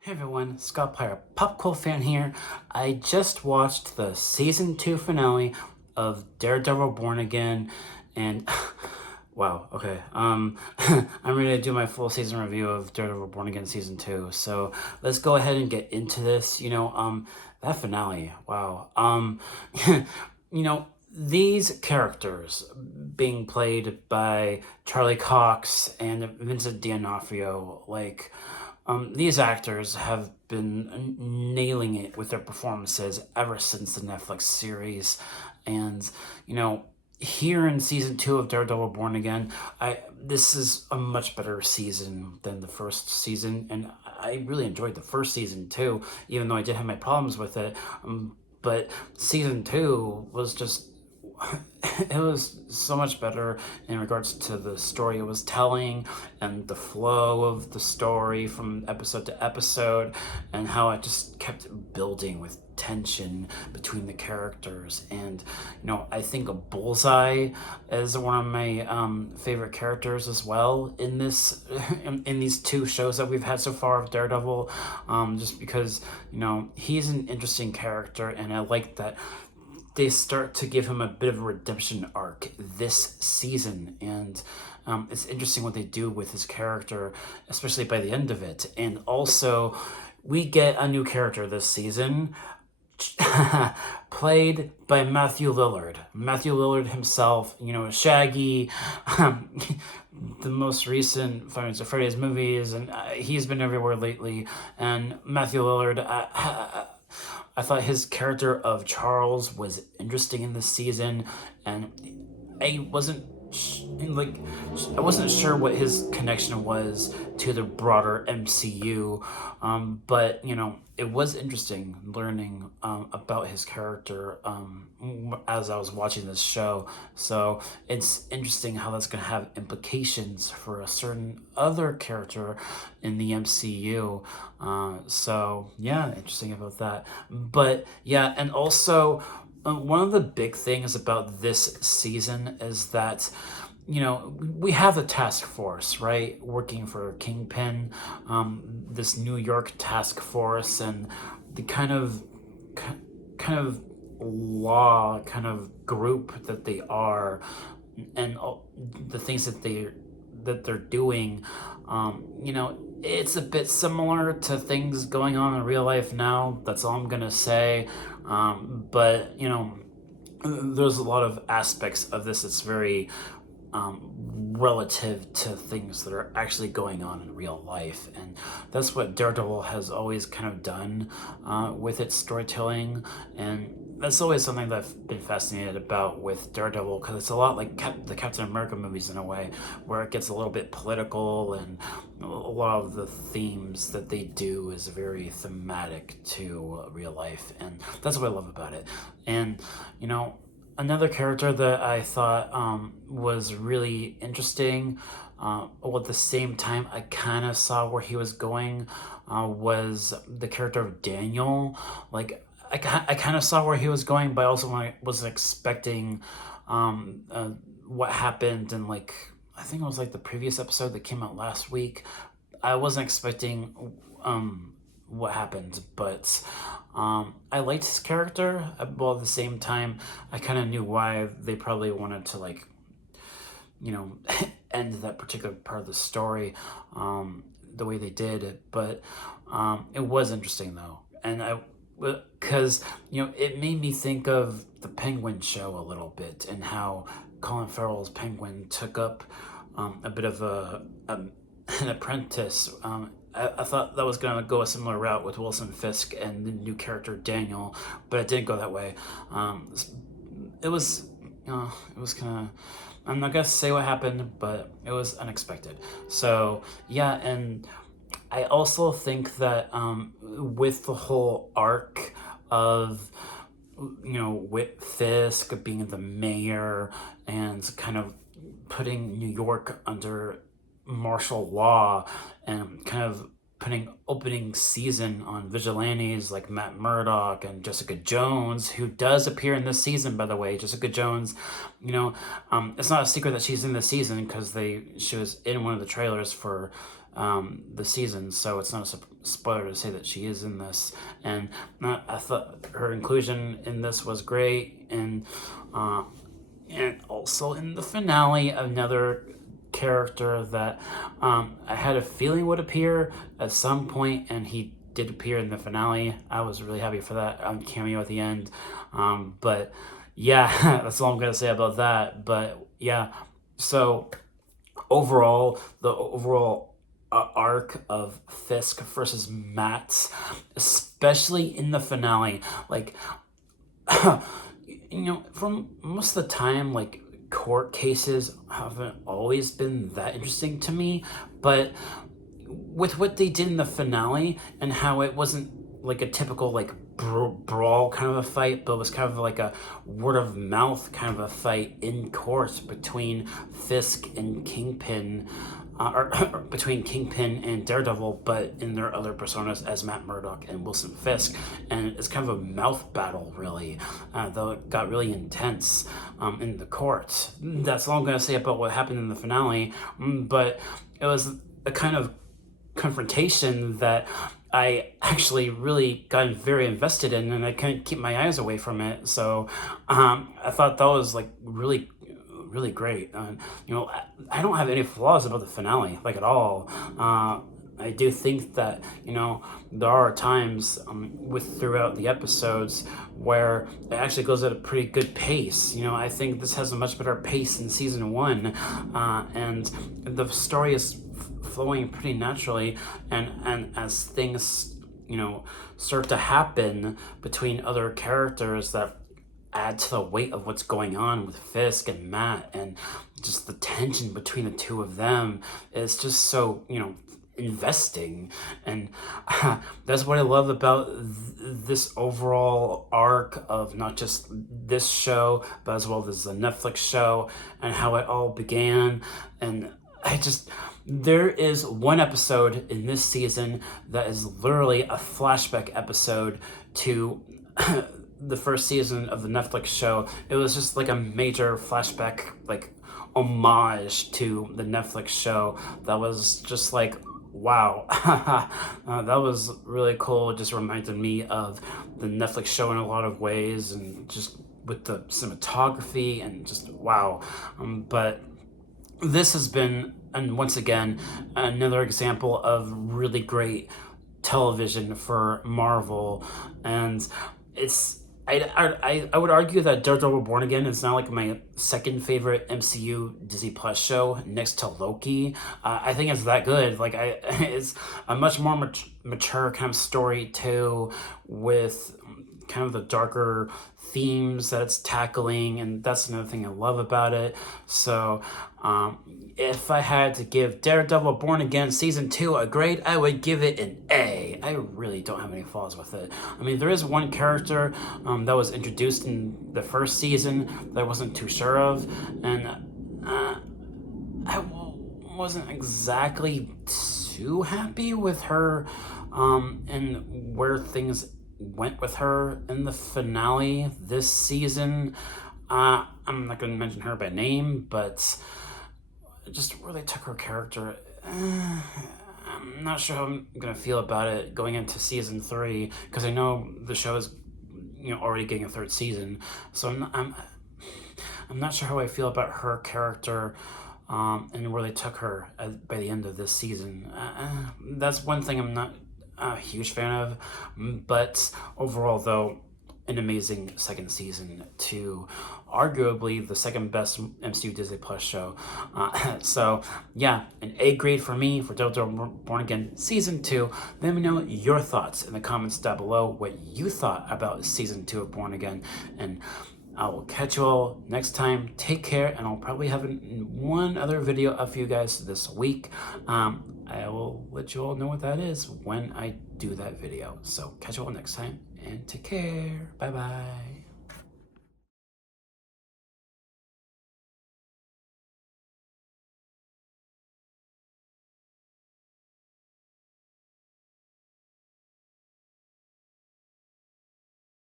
Hey everyone, 𝗬𝗏𝗄𝗯𝗃, pop culture fan here. I just watched the season 2 finale of Daredevil Born Again, and wow, okay. I'm ready to do my full season review of Daredevil Born Again season 2. So let's go ahead and get into this. That finale, wow. These characters being played by Charlie Cox and Vincent D'Onofrio, these actors have been nailing it with their performances ever since the Netflix series. And, here in season 2 of Daredevil Born Again, this is a much better season than the first season. And I really enjoyed the first season too, even though I did have my problems with it. But season 2 was just it was so much better in regards to the story it was telling and the flow of the story from episode to episode, and how it just kept building with tension between the characters. And I think a Bullseye is one of my favorite characters as well in this in these two shows that we've had so far of Daredevil, just because he's an interesting character, and I like that they start to give him a bit of a redemption arc this season. And it's interesting what they do with his character, especially by the end of it. And also, we get a new character this season, played by Matthew Lillard. Matthew Lillard himself, Shaggy, the most recent Five Nights at Freddy's movies, and he's been everywhere lately. And Matthew Lillard, I thought his character of Charles was interesting in this season, and I wasn't sure what his connection was to the broader MCU, but it was interesting learning about his character as I was watching this show. So it's interesting how that's going to have implications for a certain other character in the MCU. So yeah, interesting about that. But yeah, and also one of the big things about this season is that we have the task force, right, working for Kingpin, this New York task force, and the kind of law kind of group that they are, and the things that they're doing. It's a bit similar to things going on in real life now. That's all I'm gonna say. But there's a lot of aspects of this that's very relative to things that are actually going on in real life, and that's what Daredevil has always kind of done with its storytelling. And that's always something that I've been fascinated about with Daredevil, because it's a lot like the Captain America movies in a way, where it gets a little bit political, and a lot of the themes that they do is very thematic to real life, and that's what I love about it. And another character that I thought was really interesting, while at the same time I kind of saw where he was going, was the character of Daniel. Like, I kind of saw where he was going, but I also wasn't expecting what happened in, I think it was the previous episode that came out last week. I wasn't expecting what happened, but I liked his character. While at the same time, I kind of knew why they probably wanted to end that particular part of the story the way they did. But it was interesting though, and because it made me think of the Penguin show a little bit, and how Colin Farrell's Penguin took up a bit of an apprentice. I thought that was going to go a similar route with Wilson Fisk and the new character Daniel, but it didn't go that way. It was kind of, I'm not going to say what happened, but it was unexpected. So yeah, and I also think that with the whole arc of Fisk being the mayor and kind of putting New York under martial law, and kind of putting opening season on vigilantes like Matt Murdock and Jessica Jones, who does appear in this season, by the way. Jessica Jones, it's not a secret that she's in this season, because she was in one of the trailers for the season, so it's not a spoiler to say that she is in this. And I thought her inclusion in this was great, and also in the finale, another character that I had a feeling would appear at some point, and he did appear in the finale. I was really happy for that cameo at the end. But yeah, that's all I'm gonna say about that. But yeah, so overall, the overall arc of Fisk versus Matt, especially in the finale, like you know, from most of the time, like, court cases haven't always been that interesting to me, but with what they did in the finale and how it wasn't like a typical like brawl kind of a fight, but it was kind of like a word of mouth kind of a fight in court between Fisk and Kingpin, or between Kingpin and Daredevil, but in their other personas as Matt Murdock and Wilson Fisk. And it's kind of a mouth battle, really, though it got really intense in the court. That's all I'm going to say about what happened in the finale, but it was a kind of confrontation that I actually really got very invested in, and I couldn't keep my eyes away from it. So I thought that was like really great. You know, I don't have any flaws about the finale, like, at all. I do think that, you know, there are times throughout the episodes where it actually goes at a pretty good pace. You know, I think this has a much better pace than season 1, and the story is flowing pretty naturally, and as things, you know, start to happen between other characters that add to the weight of what's going on with Fisk and Matt, and just the tension between the two of them is just so, you know, investing. And that's what I love about this overall arc of not just this show, but as well as the Netflix show, and how it all began. And there is one episode in this season that is literally a flashback episode to the first season of the Netflix show. It was just like a major flashback, like, homage to the Netflix show that was just like, wow. That was really cool. It just reminded me of the Netflix show in a lot of ways, and just with the cinematography, and just wow. But this has been, and once again, another example of really great television for Marvel. And it's, I would argue that Daredevil Born Again is now like my second favorite MCU Disney Plus show, next to Loki. I think it's that good. Like, it's a much more mature kind of story too, with kind of the darker themes that it's tackling, and that's another thing I love about it. So if I had to give Daredevil Born Again Season 2 a grade, I would give it an A. I really don't have any flaws with it. I mean, there is one character that was introduced in the first season that I wasn't too sure of, and I wasn't exactly too happy with her and where things went with her in the finale this season. I'm not going to mention her by name, but it just really took her character. I'm not sure how I'm going to feel about it going into season 3, because I know the show is, you know, already getting a 3rd season. So I'm not sure how I feel about her character and where they took her by the end of this season. That's one thing I'm not a huge fan of, but overall, though, an amazing second season to arguably the second best MCU Disney Plus show. So yeah, an A grade for me for Daredevil Born Again Season 2. Let me know your thoughts in the comments down below, what you thought about Season 2 of Born Again, and I will catch you all next time. Take care, and I'll probably have one other video up for you guys this week. I will let you all know what that is when I do that video. So catch you all next time, and take care. Bye-bye.